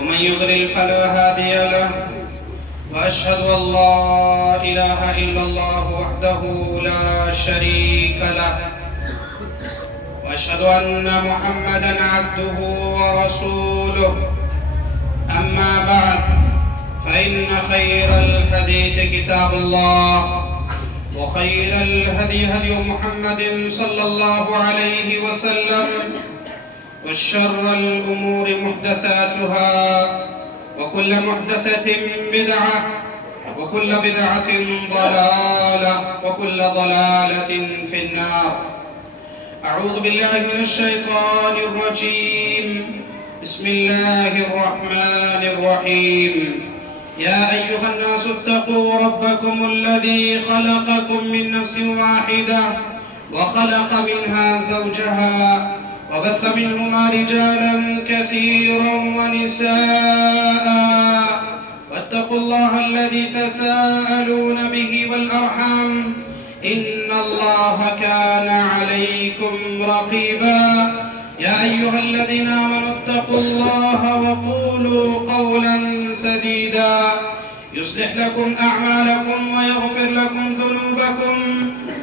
ومن يضلل فلا هادي له وأشهد أن لا إله إلا الله وحده لا شريك له وأشهد أن محمدًا عبده ورسوله أما بعد فإن خير الحديث كتاب الله وخير الهدي هدي محمد صلى الله عليه وسلم وشر الأمور محدثاتها وكل محدثة بدعة وكل بدعة ضلالة وكل ضلالة في النار. أعوذ بالله من الشيطان الرجيم. بسم الله الرحمن الرحيم. يا أيها الناس اتقوا ربكم الذي خلقكم من نفس واحدة وخلق منها زوجها وبث منهما رجالا كثيرا ونساء واتقوا الله الذي تساءلون به والأرحام إن الله كان عليكم رقيبا. يا أيها الذين آمنوا اتقوا الله وقولوا قولا سديدا يصلح لكم أعمالكم ويغفر لكم ذنوبكم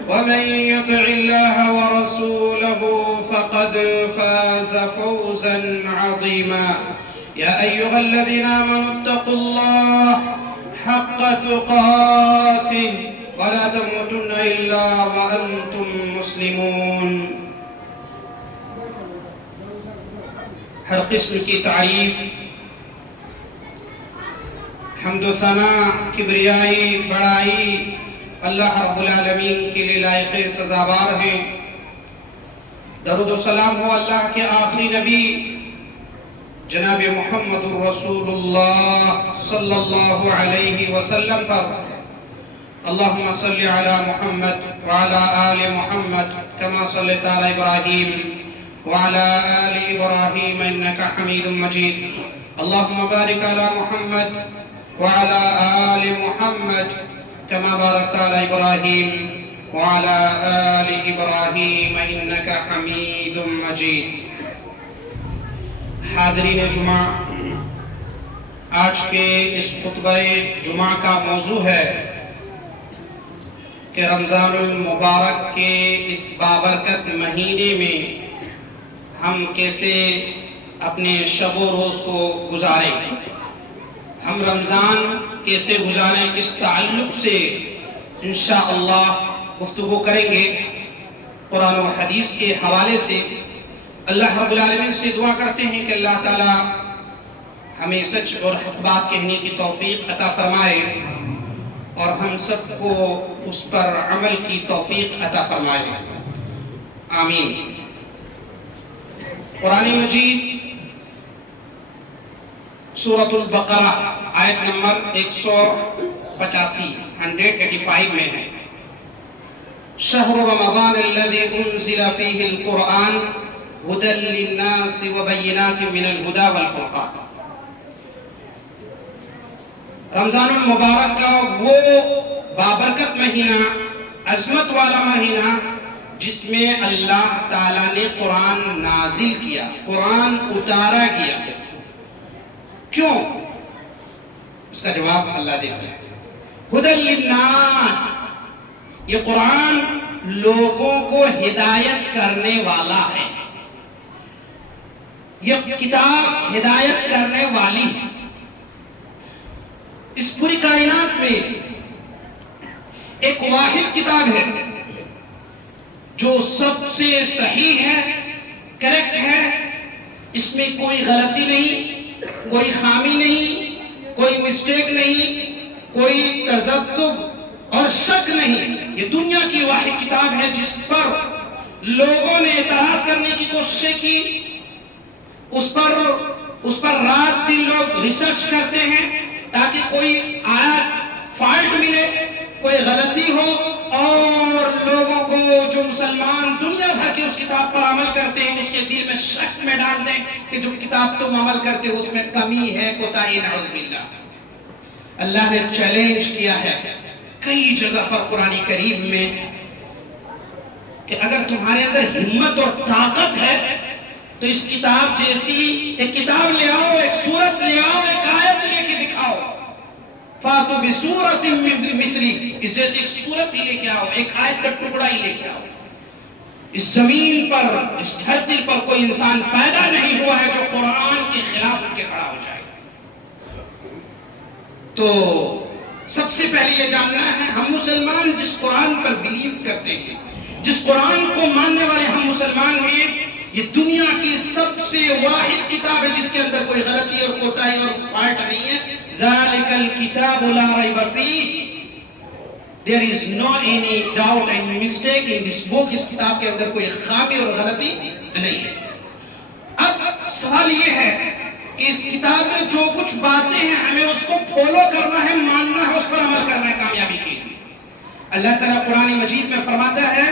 ومن يطع الله ورسوله فقد فاز فوزا عظيما. يا أيها الذين آمنوا اتقوا الله حق تقاته ولا تموتن إلا وأنتم مسلمون. ہر قسم کی تعریف، حمد و ثنا، کبریائی، بڑائی اللہ رب العالمین کے لیے لائق سزاوار ہے. درود و سلام ہو اللہ کے آخری نبی جناب محمد الرسول اللہ صلی اللہ علیہ وسلم پر. اللہم صلی علی محمد وعلی آل محمد کما صلیت علی ابراہیم وعلى آل إبراهيم إنك حميد مجيد. اللهم بارك على محمد وعلى آل محمد كما باركت على إبراهيم وعلى آل إبراهيم إنك حميد مجيد. حاضرین جمعہ، آج کے اس خطبہ جمعہ کا موضوع ہے کہ رمضان المبارک کے اس بابرکت مہینے میں ہم کیسے اپنے شب و روز کو گزاریں، ہم رمضان کیسے گزاریں، اس تعلق سے انشاءاللہ گفتگو کریں گے. قرآن و حدیث کے حوالے سے اللہ رب العالمین سے دعا کرتے ہیں کہ اللہ تعالی ہمیں سچ اور حق بات کہنے کی توفیق عطا فرمائے اور ہم سب کو اس پر عمل کی توفیق عطا فرمائے. آمین. قرآن مجید سورۃ البقرہ آیت نمبر 185 میں ہے. شہر رمضان الذی انزل فیہ القرآن ھدی للناس وبینات من الھدی والفرقان. رمضان المبارک کا وہ بابرکت مہینہ، عظمت والا مہینہ جس میں اللہ تعالیٰ نے قرآن نازل کیا، قرآن اتارا کیا. کیوں؟ اس کا جواب اللہ دیتا ہے. ھدی للناس، یہ قرآن لوگوں کو ہدایت کرنے والا ہے، یہ کتاب ہدایت کرنے والی ہے. اس پوری کائنات میں ایک واحد کتاب ہے جو سب سے صحیح ہے، کریکٹ ہے، اس میں کوئی غلطی نہیں، کوئی خامی نہیں، کوئی مسٹیک نہیں، کوئی تذبذب اور شک نہیں. یہ دنیا کی واحد کتاب ہے جس پر لوگوں نے اعتراض کرنے کی کوششیں کی، اس پر رات دن لوگ ریسرچ کرتے ہیں تاکہ کوئی آیت فالٹ ملے، کوئی غلطی ہو، اور لوگوں کو جو مسلمان دنیا بھر کے اس کتاب پر عمل کرتے ہیں اس کے دل میں شک میں ڈال دیں کہ جو کتاب تم عمل کرتے ہو اس میں کمی ہے، کوتاہی، نعوذ باللہ. اللہ نے چیلنج کیا ہے کئی جگہ پر قرآن کریم میں کہ اگر تمہارے اندر ہمت اور طاقت ہے تو اس کتاب جیسی ایک کتاب لے آؤ، ایک سورت لے آؤ فاتو بسورۃ مثلی، اس جیسی ایک سورت ہی لے کے آؤ، ایک آیت کا ٹکڑا ہی لے کے آؤ۔ اس زمین پر، اس دھرتی پر کوئی انسان پیدا نہیں ہوا ہے جو قرآن کے خلاف اٹھ کے کھڑا ہو جائے۔ تو سب سے پہلے یہ جاننا ہے، ہم مسلمان جس قرآن پر بلیو کرتے ہیں، جس قرآن کو ماننے والے ہم مسلمان ہیں، یہ دنیا کی سب سے واحد کتاب ہے جس کے اندر کوئی غلطی اور کوتاہی اور فالٹ نہیں ہے۔ ذَلِكَ الْكِتَابُ لَا رَيْبَ فِيهِ، there is no any doubt and mistake in this book، اس کتاب کے اندر کوئی خامی اور غلطی نہیں ہے۔ اب سوال یہ ہے کہ اس کتاب میں جو کچھ باتیں ہیں ہمیں اس کو فالو کرنا ہے، ماننا ہے، اس پر عمل کرنا ہے کامیابی کی۔ اللہ تعالیٰ قرآن مجید میں فرماتا ہے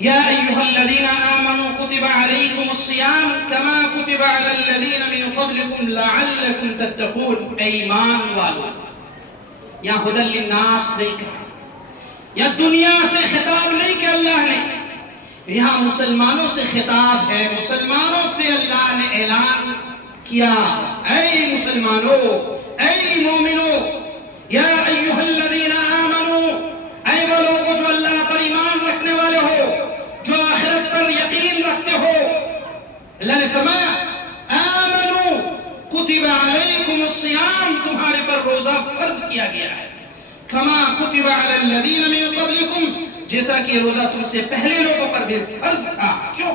یا ایھا الذین آمنوا کتب علیکم الصیام کما کتب علی الذین من قبلکم لعلکم تتقون، اے ایمان والو، یا ھدی للناس نہیں کہا، یا دنیا سے خطاب نہیں کہ اللہ نے، یہاں مسلمانوں سے خطاب ہے۔ مسلمانوں سے اللہ نے اعلان کیا، اے مسلمانوں، اے مومنوں، یا ایھا الذین آمنوا، اے وہ لوگوں جو اللہ پر ایمان رکھنے والے ہو، جو آخرت پر یقین رکھتے ہو۔ اللہ نے فرمایا آمنوا کتب علیکم الصیام، تمہارے پر روزہ فرض کیا گیا ہے، کما کتب علی الذین من قبلکم، جیسا کہ یہ روزہ تم سے پہلے لوگوں پر بھی فرض تھا۔ کیوں؟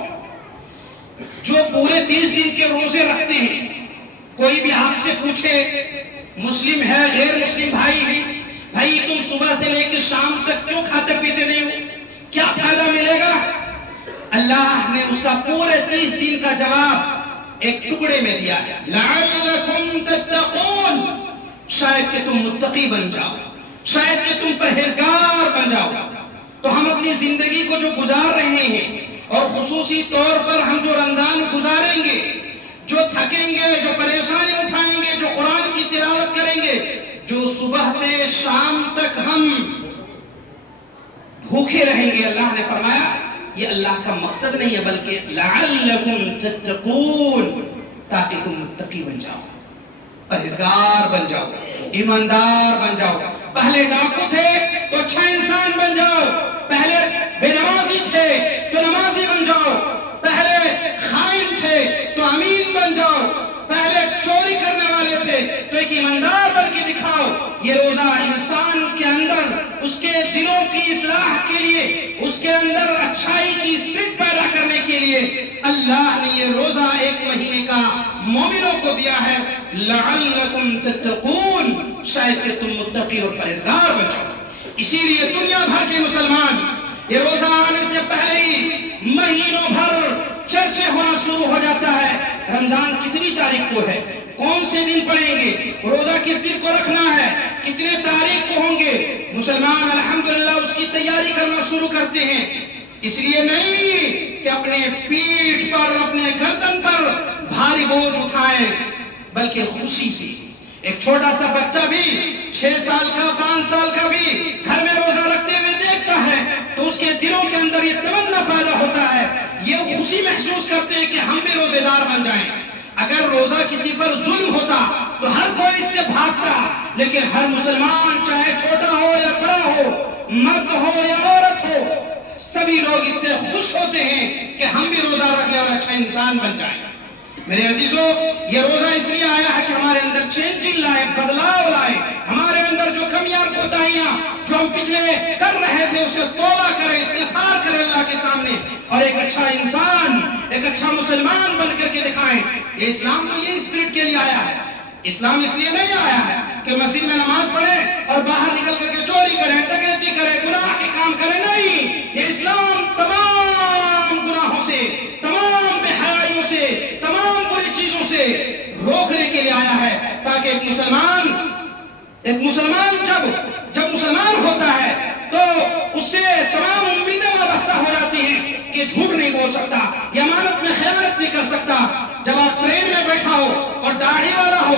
جو پورے 30 دن کے روزے رکھتے ہیں، کوئی بھی آپ سے پوچھے مسلم ہے غیر مسلم بھائی ہے، بھائی تم صبح سے لے کے شام تک کیوں کھاتے پیتے نہیں ہو، کیا فائدہ ملے گا؟ اللہ نے اس کا پورے 30 دن کا جواب ایک ٹکڑے میں دیا ہے، لعلکم تتقون، شاید کہ تم متقی بن جاؤ، شاید کہ تم پرہیزگار بن جاؤ۔ تو ہم اپنی زندگی کو جو گزار رہے ہیں، اور خصوصی طور پر ہم جو رمضان گزاریں گے، جو تھکیں گے، جو پریشانی اٹھائیں گے، جو قرآن کی تلاوت کریں گے، جو صبح سے شام تک ہم بھوکے رہیں گے، اللہ نے فرمایا یہ اللہ کا مقصد نہیں ہے، بلکہ لعلکم تتقون، تاکہ تم متقی بن جاؤ، پرہیزگار بن جاؤ، ایماندار بن جاؤ۔ پہلے ڈاکو تھے تو اچھا انسان بن جاؤ، پہلے بے نمازی تھے تو نمازی بن جاؤ، پہلے خائن تھے تو امین بن جاؤ، پہلے چوری کرنے والے تھے تو ایک ایماندار بن کے دکھاؤ۔ یہ روزہ انسان کے اندر اس کے دلوں کی اصلاح کے لیے، اس کے اندر اچھائی کی اسپرٹ پیدا کرنے کے لیے اللہ نے یہ روزہ 1 مہینے کا مومنوں کو دیا ہے، لعلکم تتقون، شاید کہ تم متقی اور پرہیزگار بن جاؤ۔ اسی لیے دنیا بھر کے مسلمان یہ روزہ آنے سے پہلے ہی مہینوں بھر چرچے ہونا شروع ہو جاتا ہے، رمضان کتنی تاریخ کو ہے، کون سے دن پڑیں گے، روزہ کس دن کو رکھنا ہے، کتنے تاریخ کو ہوں گے۔ مسلمان الحمدللہ اس کی تیاری کرنا شروع کرتے ہیں، اس لیے نہیں کہ اپنے پیٹھ پر، اپنے گردن پر بھاری بوجھ اٹھائیں، بلکہ خوشی سے۔ ایک چھوٹا سا بچہ بھی 6 سال کا، 5 سال کا بھی گھر میں روزہ رکھتے ہوئے دیکھتا ہے تو اس کے دلوں کے اندر یہ تمنا پیدا ہوتا ہے، یہ خوشی محسوس کرتے ہیں کہ ہم بھی روزے دار بن جائیں۔ اگر روزہ کسی پر ظلم ہوتا تو ہر کوئی اس سے بھاگتا، لیکن ہر مسلمان چاہے چھوٹا ہو یا بڑا ہو، مرد ہو یا عورت ہو، سبھی لوگ اس سے خوش ہوتے ہیں کہ ہم بھی روزہ رکھ لیں اور اچھا انسان بن جائیں۔ میرے عزیزو، یہ روزہ اس لیے آیا ہے کہ ہمارے اندر چینجنگ لائے، بدلاؤ لائے، ہمارے اندر جو کمیاں کوتاہیاں جو ہم پچھلے کر رہے تھے اسے توبہ کریں، استغفار کریں اللہ کے سامنے، اور ایک اچھا انسان، ایک اچھا مسلمان بن کر کے دکھائیں۔ یہ اسلام تو یہ اسپرٹ کے لیے آیا ہے، اسلام اس لیے نہیں آیا ہے کہ مسجد میں نماز پڑھیں اور باہر نکل کر کے چوری کریں، ڈکیتی کریں، گناہ کے کام کریں، نہیں۔ یہ اسلام تمام گناہوں سے، تمام بے حیائیوں سے، تمام بری چیزوں سے روکنے کے لیے آیا ہے، تاکہ ایک مسلمان جب مسلمان ہوتا ہے تو اس سے تمام امیدیں وابستہ ہو جاتی ہیں کہ جھوٹ نہیں بول سکتا، یہ امانت میں خیانت نہیں کر سکتا۔ جب آپ ٹرین میں بیٹھا ہو اور داڑھی والا ہو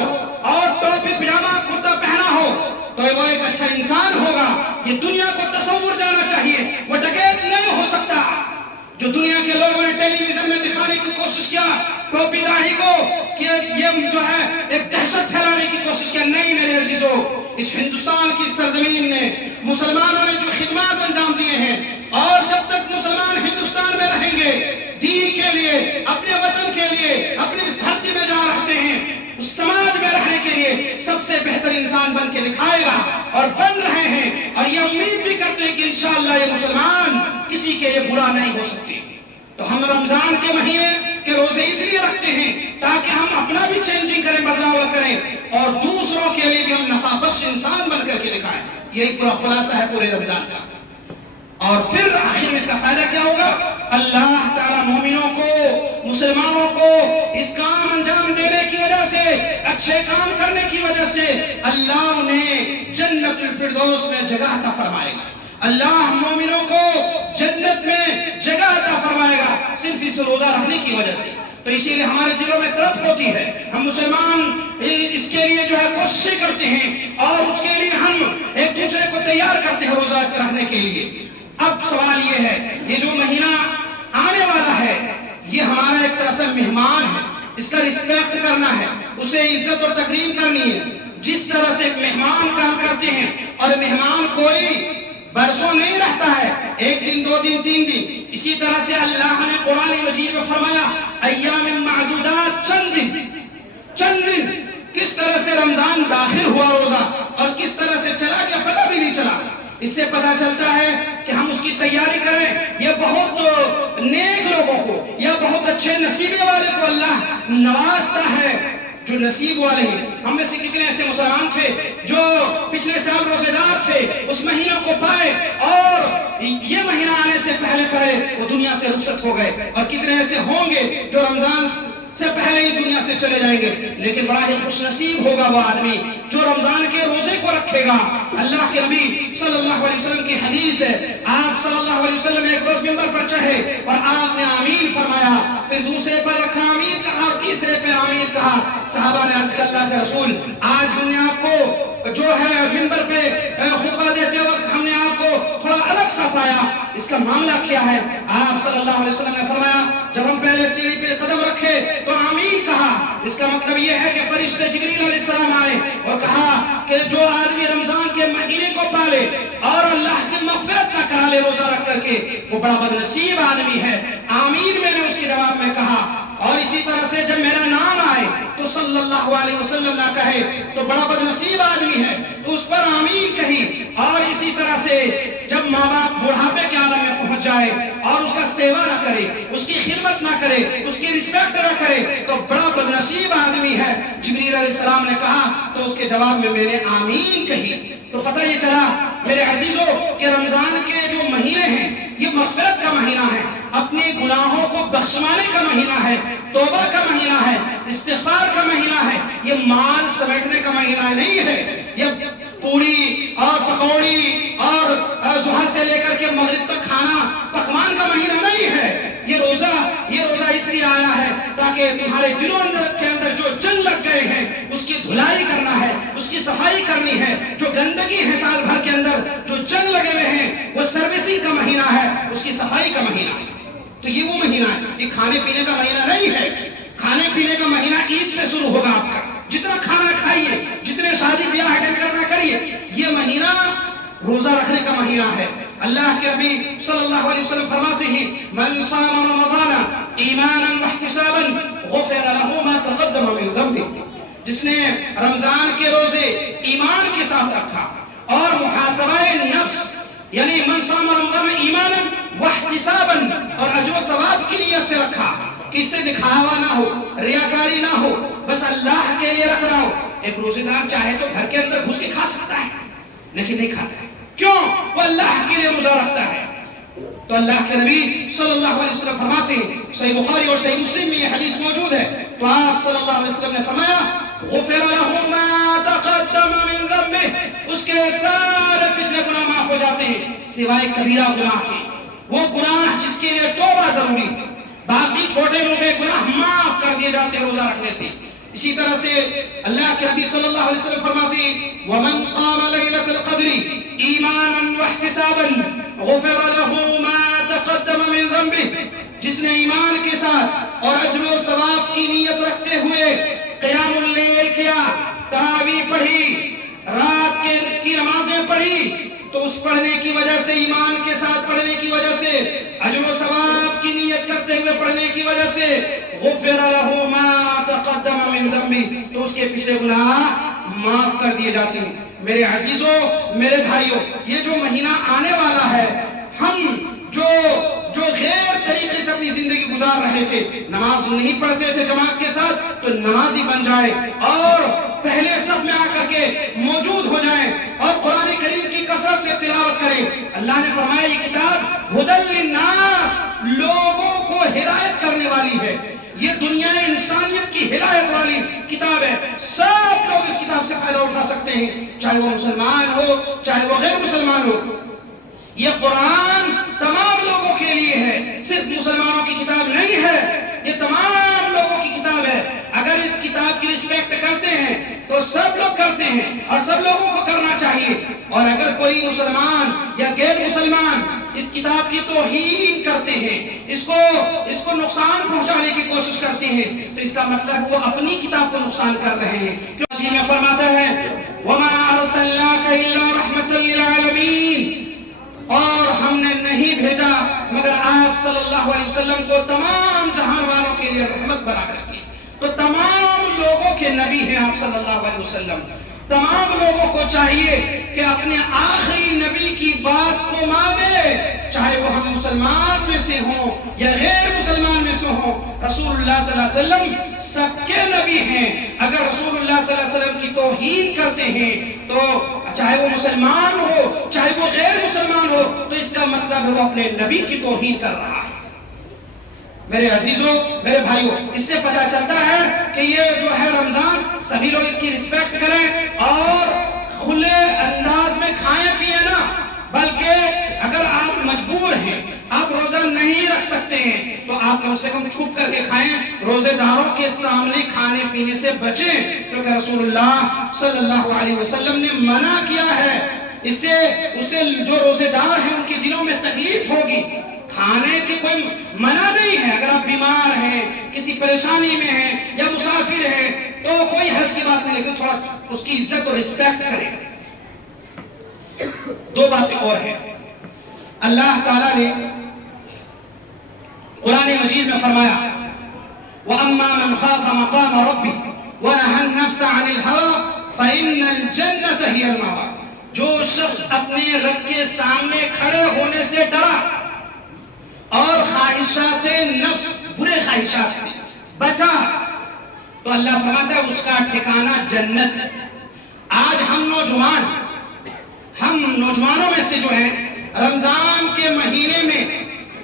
اور ٹوپی پجامہ کرتا پہنا ہو تو وہ ایک اچھا انسان ہوگا۔ یہ دنیا کو تصور جانا چاہیے، وہ ڈکیت نہیں ہو سکتا۔ جو دنیا کے لوگوں نے ٹیلی ویژن میں دکھا دکھانے کی کوشش کیا ٹوپی داڑھی کو کہ یہ جو ہے ایک دہشت پھیلانے کی کوشش کیا. نہیں میرے عزیزو، اس ہندوستان کی سرزمین نے مسلمانوں نے جو خدمات انجام دیے ہیں، اور جب تک مسلمان ہندوستان میں رہیں گے، دین کے لیے، اپنے وطن کے لیے، اپنی اس دھرتی میں جا رہتے ہیں، اس سماج میں رہنے کے لیے سب سے بہتر انسان بن کے دکھائے گا، اور بن رہے ہیں، اور یہ امید بھی کرتے ہیں کہ انشاءاللہ یہ مسلمان کسی کے لیے برا نہیں ہو سکتے. تو ہم رمضان کے مہینے کے روزے اس لیے رکھتے ہیں تاکہ ہم اپنا بھی چینجنگ کریں، بدلاؤ کریں، اور دوسروں کے لیے بھی ہم نفع بخش انسان بن کر کے دکھائیں. یہی پورا خلاصہ ہے پورے رمضان کا. اور پھر آخر میں اس کا فائدہ کیا ہوگا؟ اللہ تعالیٰ مومنوں کو، مسلمانوں کو اس کام انجام دینے کی وجہ سے، اچھے کام کرنے کی وجہ سے اللہ انہیں جنت الفردوس میں جگہ عطا فرمائے گا. اللہ مومنوں کو جنت میں جگہ عطا فرمائے گا صرف اس روزہ رکھنے کی وجہ سے. تو اسی لیے ہمارے دلوں میں طرف ہوتی ہے، ہم مسلمان اس کے لیے جو ہے کوششیں کرتے ہیں، اور اس کے لیے ہم ایک دوسرے کو تیار کرتے ہیں روزہ رکھنے کے لیے. اب سوال یہ ہے، یہ جو مہینہ آنے والا ہے یہ ہمارا ایک طرح سے مہمان ہے، اس کا رسپیکٹ کرنا ہے، اسے عزت اور تکریم کرنی ہے. جس طرح سے ایک مہمان کام کرتے ہیں، اور مہمان کوئی برسوں نہیں رہتا ہے، ایک دن، 2 دن، 3 دن. اسی طرح سے اللہ نے قرآن مجید میں فرمایا ایام معدودات، چند دن. کس طرح سے رمضان داخل ہوا روزہ، اور کس طرح سے چلا گیا پتہ بھی نہیں چلا. اس سے پتہ چلتا ہے کہ ہم اس کی تیاری کریں. یہ بہت نیک لوگوں کو، یا بہت اچھے نصیبے والے کو اللہ نوازتا ہے جو نصیب والے ہیں. ہم میں سے کتنے ایسے مسلمان تھے جو پچھلے سال روزے دار تھے، اس مہینہ کو پائے، اور یہ مہینہ آنے سے پہلے وہ دنیا سے رخصت ہو گئے. اور کتنے ایسے ہوں گے جو رمضان سے پہلے ہی دنیا سے چلے جائیں گے. لیکن بڑا ہی خوش نصیب ہوگا وہ آدمی جو رمضان کے روزے کو رکھے گا. اللہ کے نبی صلی اللہ علیہ وسلم کی حدیث ہے، آپ صلی اللہ علیہ وسلم ایک روز منبر پر چڑھے اور آپ نے آمین فرمایا، پھر دوسرے پر رکھا آمین کہا، اور تیسرے پہ آمین کہا. صحابہ نے عرض کیا اللہ کے رسول، آج ہم نے آپ کو جو ہے منبر پہ خطبہ دیتے وقت ہم نے آپ کو تھوڑا الگ سا پایا، اس کا معاملہ کیا ہے؟ آپ صلی اللہ علیہ وسلم نے فرمایا جب ہم پہلے سیڑھی پہ قدم رکھے تو آمین کہا. اس کا مطلب یہ ہے کہ فرشتے جبریل علیہ السلام آئے اور کہا کہ جو آدمی رمضان کے مہینے کو پالے اور اللہ سے مغفرت نہ کرا لے روزہ رکھ کر کے، وہ بڑا بدنصیب آدمی ہے. آمین میں نے اس کے جواب میں کہا. اور اسی طرح سے جب میرا نام آئے تو صلی اللہ علیہ وسلم نہ کہے تو بڑا بدنصیب آدمی ہے، تو اس پر آمین کہی. اور اسی طرح سے جب ماں باپ بڑھاپے کے عالم میں پہنچ جائے اور اس کا سیوا نہ کرے، اس کی خدمت نہ کرے، اس کی رسپیکٹ نہ کرے، تو بڑا بدنصیب آدمی ہے. جبریل علیہ السلام نے کہا تو اس کے جواب میں میں نے آمین کہی. تو پتہ یہ چلا میرے عزیزو کہ رمضان کے جو مہینے ہیں یہ مغفرت کا مہینہ ہے، اپنے گناہوں کو بخشوانے کا مہینہ ہے، توبہ کا مہینہ ہے، استغفار کا مہینہ ہے. یہ مال سمیٹنے کا مہینہ نہیں ہے، یہ پوری اور پکوڑی اور ظہر سے لے کر کے مغرب تک کھانا پکوان کا مہینہ نہیں ہے. یہ روزہ اس لیے آیا ہے تاکہ تمہارے دلوں کے اندر جو جنگ لگ گئے ہیں اس کی دھلائی کرنا ہے، اس کی صفائی کرنی ہے. جو گندگی ہے سال بھر کے اندر، جو جنگ لگے ہوئے ہیں، وہ سروسنگ کا مہینہ ہے، اس کی صفائی کا مہینہ ہے. تو یہ وہ مہینہ ہے، یہ کھانے پینے کا مہینہ نہیں ہے. کھانے پینے کا مہینہ عید سے شروع ہوگا آپ کا. جتنا کھانا کھائیے، جتنے شادی بیاہ اٹینڈ کرنا کریے. یہ مہینہ روزہ رکھنے کا مہینہ ہے. اللہ کے نبی صلی اللہ علیہ وسلم فرماتے ہیں من صام رمضان ایمانا واحتسابا غفر له ما تقدم من ذنبه. جس نے رمضان کے روزے ایمان کے ساتھ رکھا اور محاسبہ نفس، یعنی من صام رمضان ایمانا واحتسابا، اور اجر و ثواب کی نیت سے رکھا، کس سے دکھاوا نہ ہو، ریاکاری نہ ہو، بس اللہ کے لیے رکھ رہا ہو. ایک روزے دار چاہے تو گھر کے اندر گھس کے کھا سکتا ہے لیکن نہیں کھاتا ہے. کیوں؟ وہ اللہ کے لیے روزہ رکھتا ہے. تو اللہ کے نبی صلی اللہ علیہ وسلم فرماتے ہیں، صحیح بخاری اور صحیح مسلم میں یہ حدیث موجود ہے، تو آپ صلی اللہ علیہ وسلم نے فرمایا غفر له ما تقدم من ذنبه، اس کے سارے پچھلے گناہ معاف ہو جاتے ہیں سوائے کبیرہ گناہ کے. وہ گناہ جس کے لیے توبہ ضروری ہے، باقی چھوٹے موٹے گناہ معاف کر دیے جاتے ہیں روزہ رکھنے سے. اسی طرح سے اللہ کے نبی صلی اللہ علیہ وسلم فرماتے ہیں وَمَنْ قَامَ لَيْلَةَ الْقَدْرِ ایمانا واحتسابا غفر له ما تقدم من ذنبه. جس نے ایمان کے ساتھ اور اجر و ثواب کی نیت رکھتے ہوئے قیام اللیل کیا، تراویح پڑھی، رات کی نمازیں پڑھی، تو اس پڑھنے کی وجہ سے، ایمان کے ساتھ پڑھنے کی وجہ سے، اجر و ثواب کی نیت کرتے ہوئے پڑھنے کی وجہ سے، غفر له ما تقدم من ذنبہ، تو اس کے پچھلے گناہ معاف کر دیے جاتے ہیں۔ میرے عزیزوں، میرے بھائیوں، یہ جو مہینہ آنے والا ہے، ہم جو غیر طریقے سے اپنی زندگی گزار رہے تھے، نماز نہیں پڑھتے تھے جماعت کے ساتھ، تو نمازی بن جائے اور پہلے صف میں آ کر کے موجود ہو جائیں اور قرآن کریم کی کثرت سے تلاوت کریں۔ اللہ نے فرمایا یہ کتاب ہدی للناس، لوگوں کو ہدایت کرنے والی ہے، یہ دنیا انسانیت کی ہدایت والی کتاب ہے۔ سب لوگ اس کتاب سے فائدہ اٹھا سکتے ہیں، چاہے وہ مسلمان ہو چاہے وہ غیر مسلمان ہو۔ یہ قرآن تمام لوگوں کے لیے ہے، صرف مسلمانوں کی کتاب نہیں ہے، یہ تمام لوگوں کی کتاب ہے۔ اگر اس کتاب کی رسپیکٹ کرتے ہیں تو سب لوگ کرتے ہیں اور سب لوگوں کو کرنا چاہیے، اور اگر کوئی مسلمان یا غیر مسلمان اس کتاب کی توہین کرتے ہیں، اس کو نقصان پہنچانے کی کوشش کرتے ہیں، تو اس کا مطلب وہ اپنی کتاب کو نقصان کر رہے ہیں۔ کیوں جی میں فرماتا ہے وَمَا أَرْسَلْنَاكَ إِلَّا رَحْمَةً لِلْعَالَمِينَ، اور ہم نے نہیں بھیجا مگر آپ صلی اللہ علیہ وسلم کو تمام جہان والوں کے لیے رحمت بنا کر کے۔ تو تمام لوگوں کے نبی ہیں آپ صلی اللہ علیہ وسلم۔ تمام لوگوں کو چاہیے کہ اپنے آخری نبی کی بات کو مانے، چاہے وہ ہم مسلمان میں سے ہوں یا غیر مسلمان میں سے ہوں۔ رسول اللہ صلی اللہ علیہ وسلم سب کے نبی ہیں، اگر رسول اللہ صلی اللہ علیہ وسلم کی توہین کرتے ہیں تو چاہے وہ مسلمان ہو چاہے وہ غیر مسلمان ہو، تو اس کا مطلب ہے وہ اپنے نبی کی توہین کر رہا ہے۔ میرے عزیزوں، میرے بھائیوں، اس سے پتہ چلتا ہے کہ یہ جو ہے رمضان، سبھی لوگ اس کی رسپیکٹ کریں اور کھلے انداز میں کھائیں پیئیں نا، بلکہ اگر آپ مجبور ہیں، آپ روزہ نہیں رکھ سکتے ہیں، تو آپ کم سے کم چھپ کر کے کھائیں، روزے داروں کے سامنے کھانے پینے سے بچیں، کیونکہ رسول اللہ صلی اللہ علیہ وسلم نے منع کیا ہے۔ اس سے جو روزے دار ہیں ان کے دلوں میں تکلیف ہوگی۔ کھانے کی کوئی منع نہیں ہے، اگر آپ بیمار ہیں، کسی پریشانی میں ہیں یا مسافر ہیں تو کوئی حرج کی بات نہیں، لیکن تھوڑا اس کی عزت اور رسپیکٹ کریں۔ دو باتیں اور ہیں، اللہ تعالیٰ نے قرآن مجید میں فرمایا وَأَمَّا مَنْ خَافَ مَقَامَ رَبِّهِ وَنَهَى النَّفْسَ عَنِ الْهَوَىٰ فَإِنَّ الْجَنَّةَ هِيَ الْمَأْوَىٰ، جو شخص اپنے رب کے سامنے کھڑے ہونے سے ڈرا اور خواہشات نفس، برے خواہشات سے بچا، تو اللہ فرماتا ہے اس کا ٹھکانہ جنت ہے۔ آج ہم نوجوانوں میں سے جو ہیں رمضان کے مہینے میں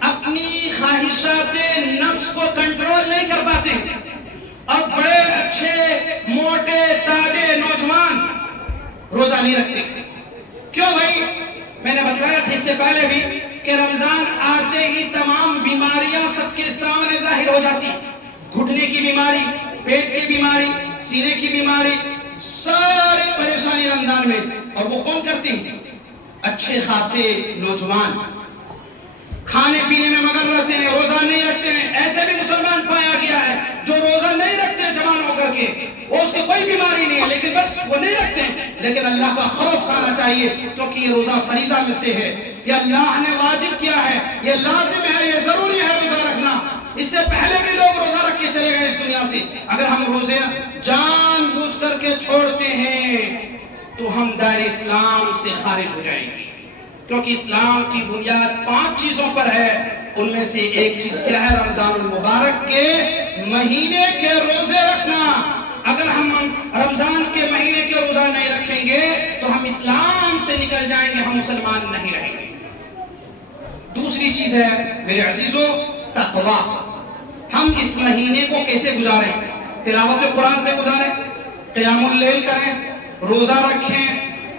اپنی خواہشات نفس کو کنٹرول نہیں کر پاتے، اور بڑے اچھے موٹے تازے نوجوان روزہ نہیں رکھتے۔ کیوں بھائی؟ میں نے بتایا تھا اس سے پہلے بھی کہ رمضان آتے ہی تمام بیماریاں سب کے سامنے ظاہر ہو جاتی، گھٹنے کی بیماری، پیٹ کی بیماری، سینے کی بیماری، ساری پریشانی رمضان میں، اور وہ کون کرتے ہیں؟ اچھے خاصے نوجوان کھانے پینے میں مگن رہتے ہیں، روزہ نہیں رکھتے ہیں۔ ایسے بھی مسلمان پایا گیا ہے جو روزہ نہیں رکھتے ہیں جوان ہو کر کے، وہ اس کو کوئی بیماری نہیں ہے لیکن بس وہ نہیں رکھتے ہیں، لیکن اللہ کا خوف کھانا چاہیے کیونکہ یہ روزہ فریضہ میں سے ہے، یہ اللہ نے واجب کیا ہے، یہ لازم ہے، یہ ضروری ہے روزہ رکھنا۔ اس سے پہلے بھی لوگ روزہ رکھ کے چلے گئے اس دنیا سے، اگر ہم روزے جان بوجھ کر کے چھوڑتے ہیں تو ہم دائرہ اسلام سے خارج ہو جائیں گے، کیونکہ اسلام کی بنیاد 5 چیزوں پر ہے، ان میں سے ایک چیز کیا ہے؟ رمضان المبارک کے مہینے کے روزے رکھنا۔ اگر ہم رمضان کے مہینے کے روزہ نہیں رکھیں گے تو ہم اسلام سے نکل جائیں گے، ہم مسلمان نہیں رہیں گے۔ دوسری چیز ہے میرے عزیزوں تقوی۔ ہم اس مہینے کو کیسے گزاریں؟ تلاوت قرآن سے گزاریں، قیام اللیل کریں، روزہ رکھیں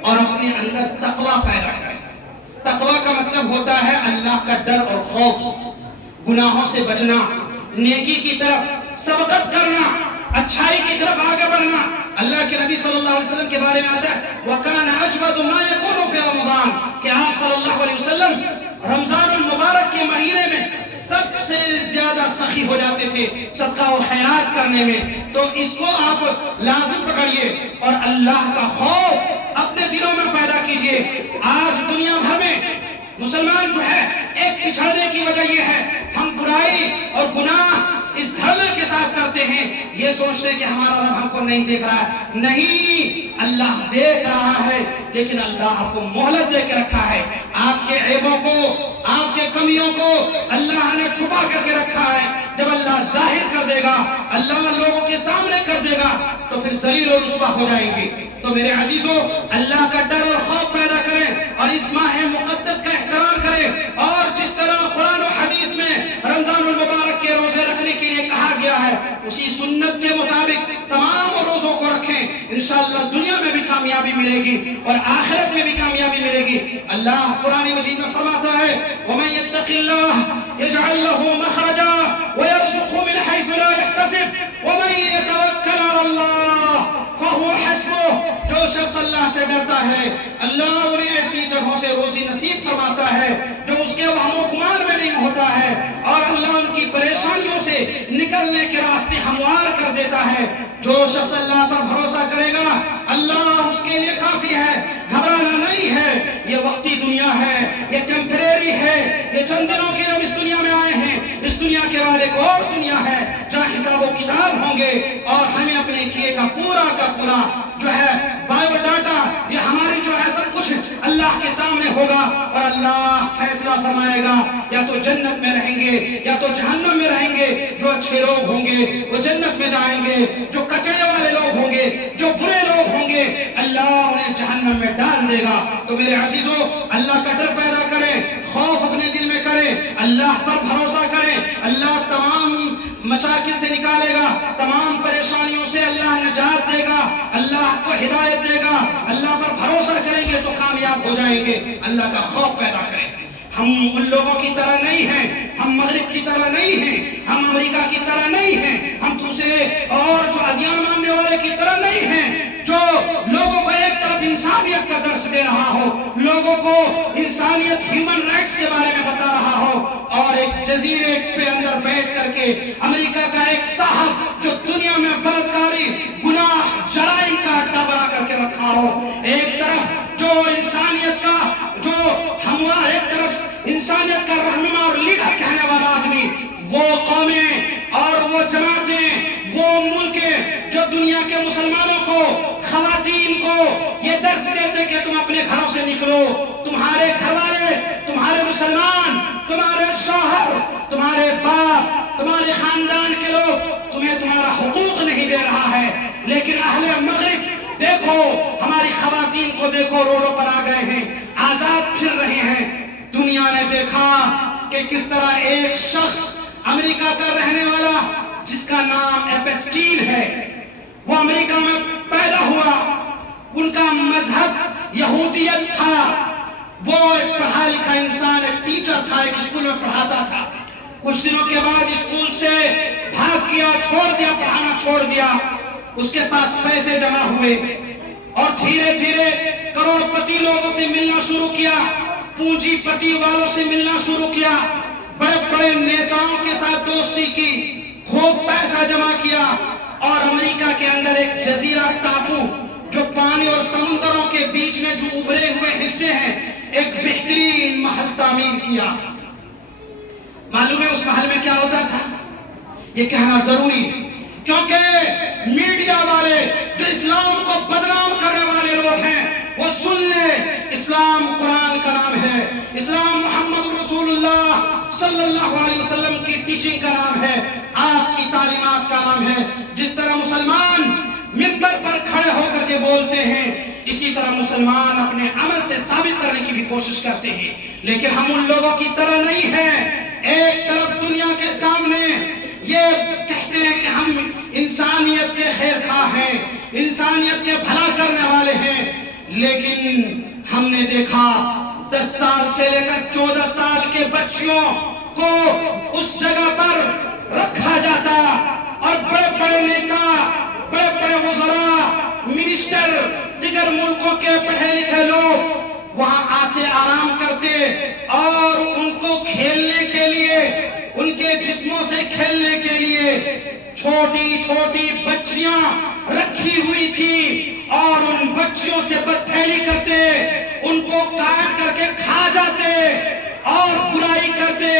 اور اپنے اندر تقوی پیدا کریں۔ تقوی کا مطلب ہوتا ہے اللہ کا ڈر اور خوف، گناہوں سے بچنا، نیکی کی طرف سبقت کرنا، اچھائی کی طرف آگے بڑھنا۔ اللہ کے نبی صلی اللہ علیہ وسلم کے بارے میں آتا ہے وَكَانَ أَجْوَدُ مَا يَكُونُ فِي رَمَضَانَ کہ آپ صلی اللہ علیہ وسلم رمضان المبارک کے مہینے میں سب سے زیادہ سخی ہو جاتے تھے صدقہ و خیرات کرنے میں. تو اس کو آپ لازم پکڑیے اور اللہ کا خوف اپنے دلوں میں پیدا کیجئے. آج دنیا بھر میں مسلمان جو ہے ایک پچھڑنے کی وجہ یہ ہے ہم برائی اور گناہ اس دھڑلے کے ساتھ کرتے ہیں یہ سوچتے ہیں کہ ہمارا رب ہم کو نہیں دیکھ رہا ہے. نہیں، اللہ دیکھ رہا ہے لیکن اللہ آپ کو مہلت دے کے رکھا ہے. آپ کے عیبوں کو آپ کے کمیوں کو اللہ نے چھپا کر کے رکھا ہے. جب اللہ ظاہر کر دے گا اللہ لوگوں کے سامنے کر دے گا تو پھر ذلیل و رسوا ہو جائیں گے. تو میرے عزیزوں اللہ کا ڈر اور خوف پیدا کریں اور اس ماہ مقدس کا احترام کریں اور جس طرح قرآن و حدیث میں رمضان المبارک کے روزے رکھنے کے لیے کہا گیا ہے اسی سنت کے مطابق تمام روزوں کو رکھیں. انشاءاللہ دنیا میں بھی کامیابی ملے گی اور آخرت میں بھی کامیابی ملے گی. اللہ قرآن مجید میں فرماتا ہے وَمَن يَتَّقِ اللَّهَ يَجْعَل لَّهُ مَخْرَجًا وَيَرْزُقْهُ مِنْ حَيْثُ لَا يَحْتَسِبُ وَمَن يَتَوَكَّلْ عَلَى اللَّهِ فَهُوَ حَسْبُهُ. جو شخص اللہ سے ڈرتا ہے اللہ انہیں ایسی جگہوں سے روزی نصیب فرماتا ہے جو اس کے وہم و گمان میں نہیں ہوتا ہے اور اللہ ان کی پریشانیوں سے نکلنے کے راستے ہموار کر دیتا ہے. جو شخص اللہ پر بھروسہ کرے گا اللہ اس کے لیے کافی ہے. گھبرانا نہیں ہے، یہ وقتی دنیا ہے، یہ ٹیمپریری ہے، یہ چند دنوں کے ہم اس دنیا میں آئے ہیں. اس دنیا کے بعد ایک اور دنیا ہے جہاں حساب و کتاب ہوں گے اور ہمیں اپنے کیے کا پورا جو ہے بایو ڈاٹا یہ ہماری جو ہے سب کچھ اللہ کے سامنے ہوگا اور اللہ فیصلہ فرمائے گا یا تو جنت میں رہیں گے یا تو جہنم میں رہیں گے. جو اچھے لوگ ہوں گے وہ جنت میں جائیں گے، جو کچڑے والے لوگ ہوں گے جو برے لوگ ہوں گے اللہ انہیں جہنم میں ڈال دے گا. تو میرے عزیزو اللہ کا ڈر پیدا کریں، خوف اپنے دل میں کریں، اللہ پر بھروسہ کریں. اللہ تمام مشاکل سے نکالے گا، تمام پریشانیوں سے اللہ نجات دے گا، اللہ آپ کو ہدایت دے گا. اللہ پر بھروسہ کریں گے تو کامیاب ہو جائیں گے. اللہ کا خوف پیدا کریں. ہم ان لوگوں کی طرح نہیں ہیں، ہم مغرب کی طرح نہیں ہیں، ہم امریکہ کی طرح نہیں ہیں، ہم دوسرے اور جو ادیان ماننے والے کی طرح نہیں ہیں جو لوگوں کو ایک طرف انسانیت کا درس دے رہا ہو، لوگوں کو انسانیت ہیومن رائٹس کے بارے میں بتا رہا ہو اور ایک جزیرے پہ اندر بیٹھ کر کے امریکہ کا ایک صاحب جو دنیا میں بلاتکاری گناہ جرائم کا اڈا بنا کر کے رکھا ہو. ایک طرف جو انسانیت کا جو ہموار، ایک طرف انسانیت کا رہنما اور لیڈر کہنے والا آدمی، وہ قومیں اور وہ جماعتیں وہ ملکیں جو دنیا کے مسلمانوں کو خواتین کو یہ درس دیتے کہ تم اپنے گھروں سے نکلو، تمہارے گھر والے، تمہارے مسلمان، تمہارے شوہر، تمہارے باپ، تمہارے خاندان کے لوگ تمہیں تمہارا حقوق نہیں دے رہا ہے. لیکن اہل مغرب دیکھو ہماری خواتین کو دیکھو روڈوں پر آ گئے ہیں، آزاد پھر رہے ہیں. دنیا نے دیکھا کہ کس طرح ایک شخص امریکہ کا رہنے والا جس کا نام ایپسٹین ہے وہ امریکہ میں پیدا ہوا، ان کا مذہب یہودیت تھا، وہ ایک پڑھا لکھا انسان، ایک ٹیچر تھا، ایک اسکول میں پڑھاتا تھا. کچھ دنوں کے بعد اسکول سے بھاگ گیا، چھوڑ دیا، پڑھانا چھوڑ دیا. اس کے پاس پیسے جمع ہوئے اور دھیرے دھیرے کروڑ پتی لوگوں سے ملنا شروع کیا، پونجی پتی والوں سے ملنا شروع کیا، بڑے بڑے نیتاؤں کے ساتھ دوستی کی، خوب پیسہ جمع کیا اور امریکہ کے اندر ایک جزیرہ ٹاپو جو پانی اور سمندروں کے بیچ میں جو ابھرے ہوئے حصے ہیں ایک بہترین محل تعمیر کیا. معلوم ہے اس محل میں کیا ہوتا تھا؟ یہ کہنا ضروری کیونکہ میڈیا والے جو اسلام کو بدنام کرنے والے لوگ ہیں وہ سن لیں اسلام قرآن کا نام ہے، اسلام محمد رسول اللہ صلی اللہ علیہ وسلم کی ٹیچنگ کا نام ہے، آپ کی تعلیمات کا نام ہے. جس طرح مسلمان منبر پر کھڑے ہو کر کے بولتے ہیں اسی طرح مسلمان اپنے عمل سے ثابت کرنے کی بھی کوشش کرتے ہیں. لیکن ہم ان لوگوں کی طرح نہیں ہیں. ایک طرف دنیا کے سامنے یہ کہتے ہیں کہ ہم انسانیت کے خیر خواہ ہیں، انسانیت کے بھلا کرنے والے ہیں، لیکن ہم نے دیکھا 10 سال سے لے کر 14 سال کے بچیوں کو اس جگہ پر رکھا جاتا اور بڑے بڑے نیتا، بڑے بڑے وزراء، منسٹر دیگر ملکوں کے پڑھے لکھے لوگ وہاں آتے آرام کرتے اور ان کو کھیلنے کے لیے، ان کے جسموں سے کھیلنے کے لیے چھوٹی چھوٹی بچیاں رکھی ہوئی تھی اور ان بچیوں سے بدپھیلی کرتے، ان کو کاٹ کر کے کھا جاتے اور برائی کرتے۔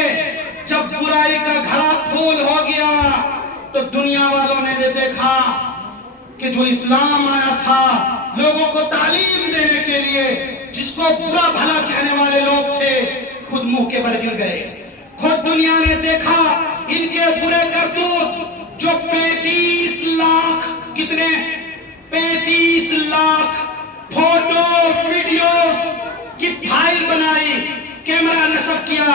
جب برائی کا گھڑا پھول ہو گیا تو دنیا والوں نے دیکھا کہ جو اسلام آیا تھا لوگوں کو تعلیم دینے کے لیے، جس کو برا بھلا کہنے والے لوگ تھے، خود منہ کے بل گر گئے۔ خود دنیا نے دیکھا ان کے برے کرتوت، جو 35 لاکھ کتنے 35 لاکھ فوٹو ویڈیوز کی فائل بنائی، کیمرہ نصب کیا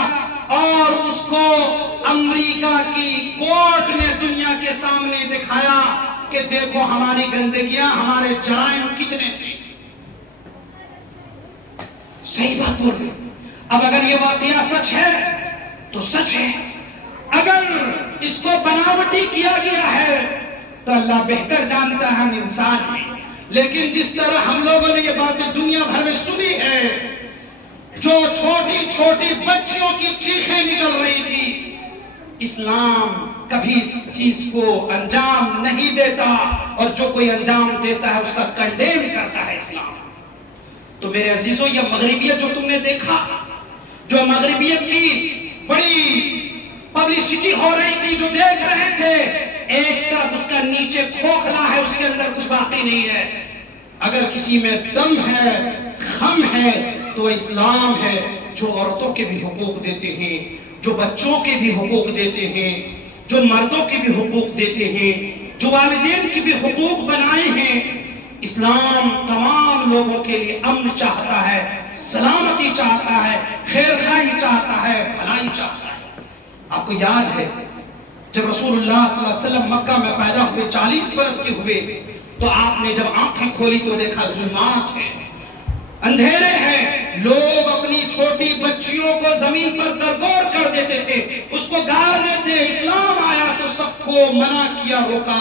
اور اس کو امریکہ کی کورٹ نے دنیا کے سامنے دکھایا کہ دیکھو ہماری گندگیاں، ہمارے جرائم کتنے تھے۔ صحیح بات بول رہے۔ اب اگر یہ واقعہ سچ ہے تو سچ ہے، اگر اس کو بناوٹی کیا گیا ہے تو اللہ بہتر جانتا ہے، ہم انسان ہیں۔ لیکن جس طرح ہم لوگوں نے یہ باتیں دنیا بھر میں سنی ہے، جو چھوٹی چھوٹی بچیوں کی چیخیں نکل رہی تھی، اسلام کبھی اس چیز کو انجام نہیں دیتا، اور جو کوئی انجام دیتا ہے اس کا کنڈیم کرتا ہے اسلام۔ تو میرے عزیزو، یہ مغربیت جو تم نے دیکھا، جو مغربیت کی بڑی پبلسٹی ہو رہی تھی، جو دیکھ رہے تھے، ایک طرف اس کا نیچے کھوکھلا ہے، اس کے اندر کچھ باقی نہیں ہے۔ اگر کسی میں دم ہے، خم ہے، تو اسلام ہے، جو عورتوں کے بھی حقوق دیتے ہیں، جو بچوں کے بھی حقوق دیتے ہیں، جو مردوں کے بھی حقوق دیتے ہیں، جو والدین کے بھی حقوق بنائے ہیں۔ اسلام تمام لوگوں کے لیے امن چاہتا ہے، سلامتی چاہتا ہے، خیر خواہی چاہتا ہے، بھلائی چاہتا ہے۔ آپ کو یاد ہے جب رسول اللہ صلی اللہ علیہ وسلم مکہ میں پیدا ہوئے، 40 برس کے ہوئے، تو آپ نے جب آنکھیں کھولی تو دیکھا ظلمات ہے، اندھیرے ہیں، لوگ اپنی چھوٹی بچیوں کو زمین پر درگور کر دیتے تھے، اس کو گاڑ دیتے۔ اسلام آیا تو سب کو منع کیا، روکا۔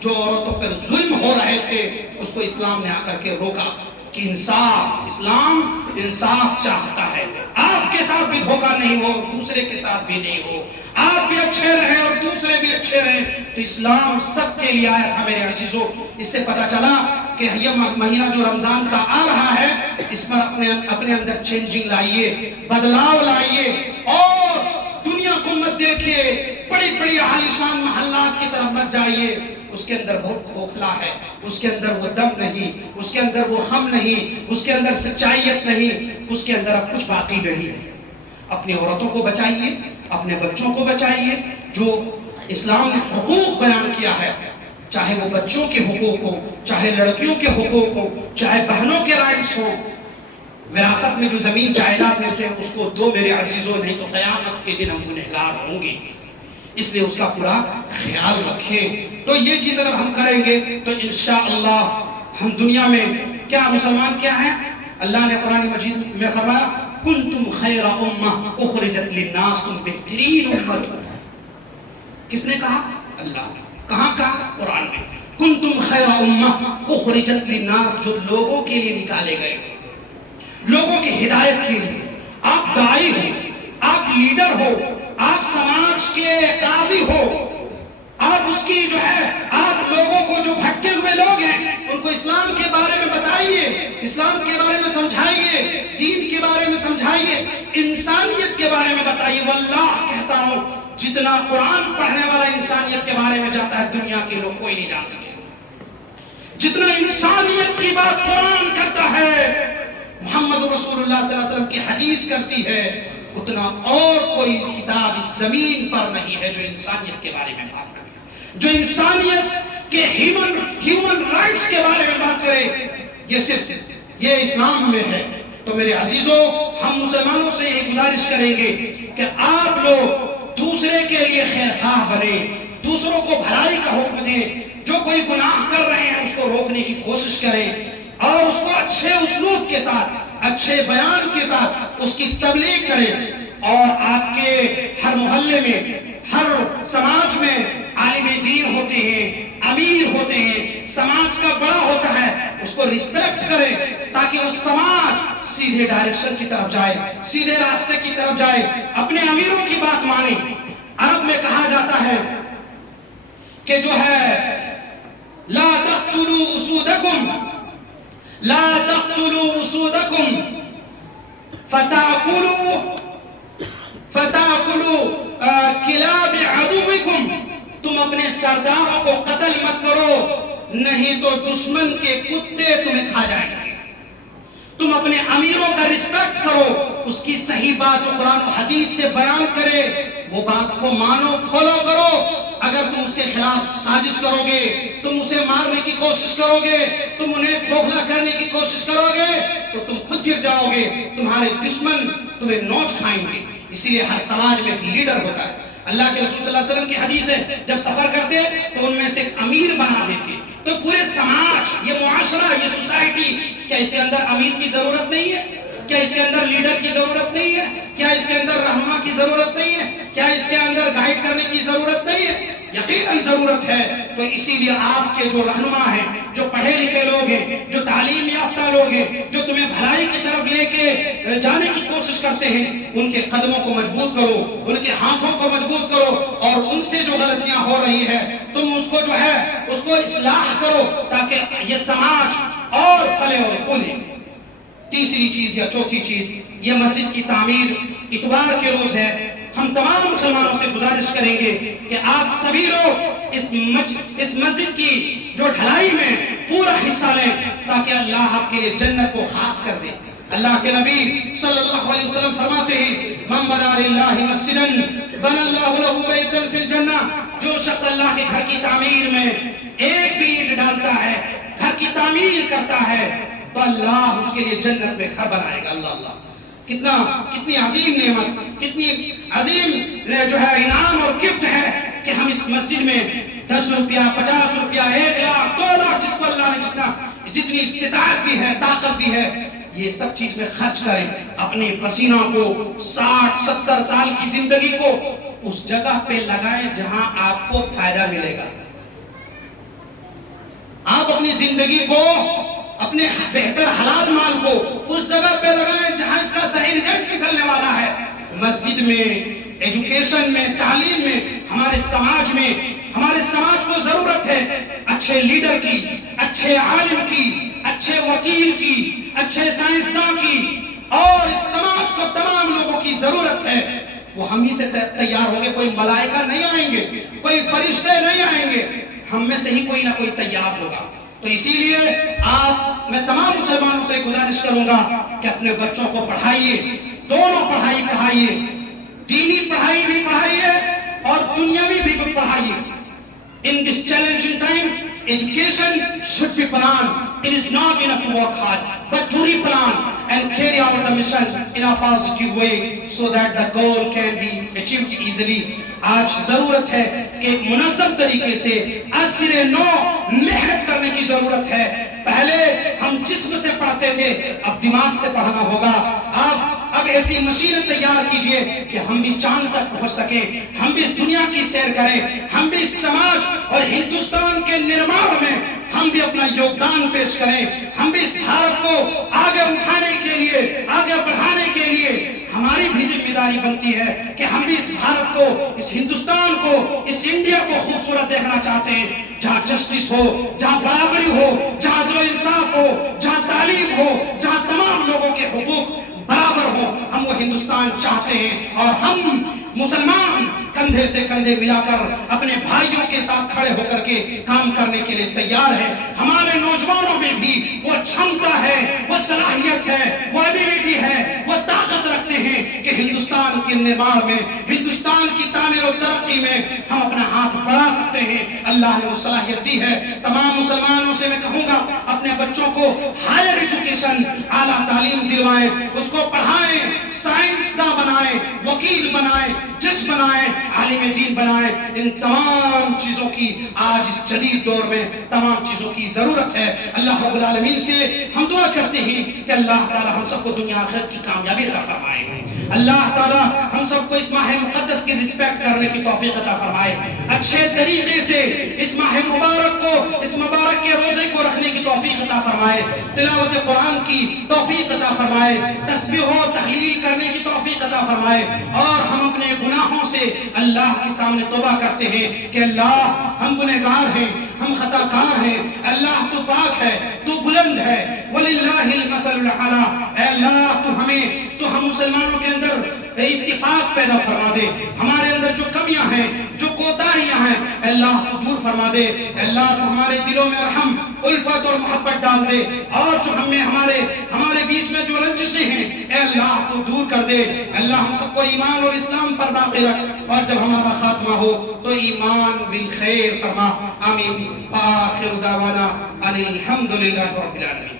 جو عورتوں پر ظلم ہو رہے تھے اس کو اسلام نے آ کر کے روکا کہ انصاف، اسلام انصاف چاہتا ہے۔ آپ کے ساتھ بھی دھوکہ نہیں ہو، دوسرے کے ساتھ بھی نہیں ہو، آپ بھی اچھے رہیں اور دوسرے بھی اچھے رہیں۔ تو اسلام سب کے لیے آیا تھا میرے عزیزو۔ اس سے پتہ چلا کہ یہ مہینہ جو رمضان کا آ رہا ہے، اس پر اپنے اندر چینجنگ لائیے، بدلاؤ لائیے، اور دنیا کو مت دیکھیے، بڑی بڑی عالیشان محلات کی طرف مت جائیے۔ اس کے اندر بہت کھوکھلا ہے، اس کے اندر وہ دم نہیں، اس کے اندر وہ خم نہیں، اس کے اندر سچائیت نہیں، اس کے اندر اب کچھ باقی نہیں ہے۔ اپنی عورتوں کو بچائیے، اپنے بچوں کو بچائیے۔ جو اسلام نے حقوق بیان کیا ہے، چاہے وہ بچوں کے حقوق ہو، چاہے لڑکیوں کے حقوق ہو، چاہے بہنوں کے رائٹس ہو، وراثت میں جو زمین جائیداد ملتے ہیں اس کو دو میرے عزیزوں، نہیں تو قیامت کے دن ہم گنہگار ہوں گے۔ اس لیے اس کا پورا خیال رکھیں۔ تو یہ چیز اگر ہم کریں گے تو انشاءاللہ ہم دنیا میں کیا، مسلمان کیا ہیں؟ اللہ نے قرآن مجید میں فرمایا کنتم خیر امہ اخرجت للناس، تم بہترین امت ہو۔ کس نے کہا؟ اللہ نے۔ کہاں کہا؟ قرآن میں۔ کنتم خیر امہ اخرجت للناس، جو لوگوں کے لیے نکالے گئے، لوگوں کی ہدایت کے لیے۔ آپ داعی ہو، آپ لیڈر ہو، آپ سماج کے قاضی ہو، آپ اس کی جو ہے، آپ لوگوں کو جو بھٹکے ہوئے لوگ ہیں ان کو اسلام کے بارے میں بتائیے، اسلام کے بارے میں سمجھائیے، دین کے بارے میں سمجھائیے، انسانیت کے بارے میں بتائیے۔ واللہ کہتا ہوں جتنا قرآن پڑھنے والا انسانیت کے بارے میں جاتا ہے، دنیا کے لوگ کوئی نہیں جان سکے۔ جتنا انسانیت کی بات قرآن کرتا ہے، محمد رسول اللہ صلی اللہ علیہ وسلم کی حدیث کرتی ہے، اتنا اور کوئی کتاب اس زمین پر نہیں ہے جو انسانیت کے بارے میں بات کرے، جو انسانیت کے ہیومن رائٹس کے بارے میں بات کرے۔ یہ صرف یہ اسلام میں ہے۔ تو میرے عزیزوں، ہم مسلمانوں سے یہ گزارش کریں گے کہ آپ لوگ دوسرے کے لیے خیر خواہ بنے، دوسروں کو بھلائی کا حکم دیں، جو کوئی گناہ کر رہے ہیں اس کو روکنے کی کوشش کریں، اور اس کو اچھے اسلوب کے ساتھ، اچھے بیان کے ساتھ اس کی تبلیغ کریں۔ اور آپ کے ہر محلے میں، ہر سماج میں عالم دین ہوتے ہیں، امیر ہوتے ہیں، سماج کا بڑا ہوتا ہے، اس کو رسپیکٹ کریں، سیدھے ڈائریکشن کی طرف جائے، سیدھے راستے کی طرف جائے، اپنے امیروں کی بات مانے۔ عرب میں کہا جاتا ہے کہ جو ہے لا تقتلوا اسودکم، لا تقتلوا اسودکم فتاکلوا کلاب عدوکم، تم اپنے سرداروں کو قتل مت کرو، نہیں تو دشمن کے کتے تمہیں کھا جائیں گے۔ تم اپنے امیروں کا رسپیکٹ کرو، اس کی صحیح بات جو قرآن و حدیث سے بیان کرے وہ بات کو مانو، فالو کرو۔ اگر تم اس کے خلاف سازش کرو گے، تم اسے مارنے کی کوشش کرو گے، تم انہیں کھوکھلا کرنے کی کوشش کرو گے تو تم خود گر جاؤ گے، تمہارے دشمن تمہیں نوچ کھائیں گے۔ اسی لیے ہر سماج میں ایک لیڈر ہوتا ہے۔ اللہ کے رسول صلی اللہ علیہ وسلم کی حدیث ہے جب سفر کرتے تو ان میں سے ایک امیر بنا دیتے، تو پورے سماج، یہ معاشرہ، یہ سوسائٹی، کیا اس کے اندر امیر کی ضرورت نہیں ہے؟ کیا اس کے اندر لیڈر کی ضرورت نہیں ہے؟ کیا اس کے اندر رہنما کی ضرورت نہیں ہے؟ کیا اس کے اندر گائیڈ کرنے کی ضرورت نہیں ہے؟ یقیناً ضرورت ہے۔ تو اسی لیے آپ کے جو رہنما ہیں، جو پڑھے لکھے لوگ ہیں، جو تعلیم یافتہ لوگ ہیں، جو تمہیں بھلائی کی طرف لے کے جانے کی کوشش کرتے ہیں، ان کے قدموں کو مضبوط کرو، ان کے ہاتھوں کو مضبوط کرو، اور ان سے جو غلطیاں ہو رہی ہیں تم اس کو جو ہے اس کو اصلاح کرو، تاکہ یہ سماج اور پھلے اور پھولے۔ تیسری چیز یا چوتھی چیز، یہ مسجد کی تعمیر اتوار کے روز ہے۔ ہم تمام مسلمانوں سے گزارش کریں گے کہ آپ سبھی لوگ اس مسجد کی جو ڈھلائی میں پورا حصہ لیں، تاکہ اللہ آپ کے لیے جنت کو خاص کر دے۔ اللہ کے نبی صلی اللہ علیہ وسلم فرماتے ہیں من بنا للہ مسجدا بنى اللہ لہ بیتا فی الجنہ، جو شخص اللہ کے گھر کی تعمیر میں ایک بھی اینٹ ڈالتا ہے، گھر کی تعمیر کرتا ہے، تو اللہ اس کے لیے جنت میں گھر بنائے گا۔ اللہ اللہ، کتنی عظیم نعمت، کتنی عظیم جو ہے انعام اور گفٹ ہے کہ ہم اس مسجد میں 10 روپیہ، 50 روپیہ، 1 لاکھ، 2 لاکھ، جس کو اللہ نے جتنی استطاعت دی ہے، طاقت دی ہے، یہ سب چیز میں خرچ کریں۔ اپنے پسینہ کو 60-70 سال کی زندگی کو اس جگہ پہ لگائیں جہاں آپ کو فائدہ ملے گا۔ آپ اپنی زندگی کو، اپنے بہتر حلال مال کو اس جگہ پہ لگائیں جہاں اس کا صحیح رزلٹ نکلنے والا ہے۔ مسجد میں، ایجوکیشن میں، تعلیم میں، ہمارے سماج کو ضرورت ہے اچھے لیڈر کی، اچھے عالم کی، اچھے وکیل کی، اچھے سائنسداں کی، اور اس سماج کو تمام لوگوں کی ضرورت ہے۔ وہ ہم ہی سے تیار ہوں گے، کوئی ملائکہ نہیں آئیں گے، کوئی فرشتے نہیں آئیں گے، ہم میں سے ہی کوئی نہ کوئی تیار ہوگا۔ تو اسی لیے میں تمام مسلمانوں سے گزارش کروں گا کہ اپنے بچوں کو پڑھائیے، دونوں پڑھائیے، دینی پڑھائی بھی پڑھائیے اور دنیاوی بھی پڑھائیے۔ In this challenging time, education should be planned. It is not enough to work hard, but to replan and carry out the mission in a positive way so that the goal can be achieved easily. آج ضرورت ہے کہ ایک منظم طریقے سے عصر نو محنت کرنے کی ضرورت ہے۔ پہلے ہم جسم سے پڑھتے تھے، اب دماغ سے پڑھنا ہوگا۔ اب ایسی مشینیں تیار کیجئے کہ ہم بھی چاند تک پہنچ سکیں، ہم بھی اس دنیا کی سیر کریں، ہم بھی اس سماج اور ہندوستان کے نرمان میں ہم بھی اپنا یوگدان پیش کریں، ہم بھی اس بھارت کو آگے اٹھانے کے لیے، آگے بڑھانے کے لیے ہماری بھی ذمہ داری بنتی ہے کہ ہم بھی اس بھارت کو، اس ہندوستان کو، اس انڈیا کو خوبصورت دیکھنا چاہتے ہیں، جہاں جسٹس ہو، جہاں برابری ہو، جہاں عدل و انصاف ہو، جہاں تعلیم ہو، جہاں تمام لوگوں کے حقوق برابر ہو۔ ہم وہ ہندوستان چاہتے ہیں، اور ہم مسلمان کندھے سے کندھے ملا کر اپنے بھائیوں کے ساتھ کھڑے ہو کر کے کام کرنے کے لیے تیار ہیں۔ ہمارے نوجوانوں میں بھی وہ چھمتا ہے، وہ صلاحیت ہے، وہ ایبیلٹی ہے، وہ طاقت رکھتے ہیں کہ ہندوستان کے نرمان میں، ہندوستان کی تعمیر و ترقی میں ہم اپنا ہاتھ بڑھا سکتے ہیں۔ اللہ نے وہ صلاحیت دی ہے۔ تمام مسلمانوں سے میں کہوں گا اپنے بچوں کو ہائر ایجوکیشن، اعلیٰ تعلیم دلوائیں، اس کو پڑھائیں، سائنسداں بنائیں، وکیل بنائیں، جج بنائیں، عالم دین بنائیں۔ ان تمام چیزوں کی آج اس جدید دور میں تمام چیزوں کی ضرورت ہے۔ اللہ رب العالمین سے ہم دعا کرتے ہیں کہ اللہ تعالی ہم سب کو دنیا آخرت کی کامیابی عطا فرمائے۔ اللہ تعالی ہم سب کو اس ماہ مقدس کی رسپیکٹ کرنے کی توفیق عطا فرمائے، اچھے طریقے سے اس ماہ مبارک کو، اس مبارک کے روزے کو رکھنے کی توفیق عطا عطا فرمائے، تلاوت قرآن کی توفیق عطا فرمائے، تسبیح و تحلیل کرنے کی توفیق عطا فرمائے، اور ہم اپنے گناہوں سے اللہ کے سامنے توبہ کرتے ہیں کہ اللہ ہم گنہگار ہیں، ہم خطا کار ہیں، اللہ تو پاک ہے، تو بلند ہے، وَلِلَّهِ الْمَثَلُ الْأَعْلَىٰ، اے اللہ تو ہم مسلمانوں کے اندر اتفاق پیدا فرما دے، ہمارے اندر جو کمیاں ہیں، جو کوتاہیاں ہیں، اے اللہ تو دور فرما دے، اے اللہ تو ہمارے دلوں میں رحم، الفت اور محبت ڈال دے، اور جو ہمارے بیچ میں جو رنجشیں ہیں اے اللہ تو دور کر دے، اللہ ہم سب کو ایمان اور اسلام پر باقی رکھ، اور جب ہمارا خاتمہ ہو تو ایمان بالخیر فرما، آمین، وآخر دعوانا ان الحمدللہ رب العالمین۔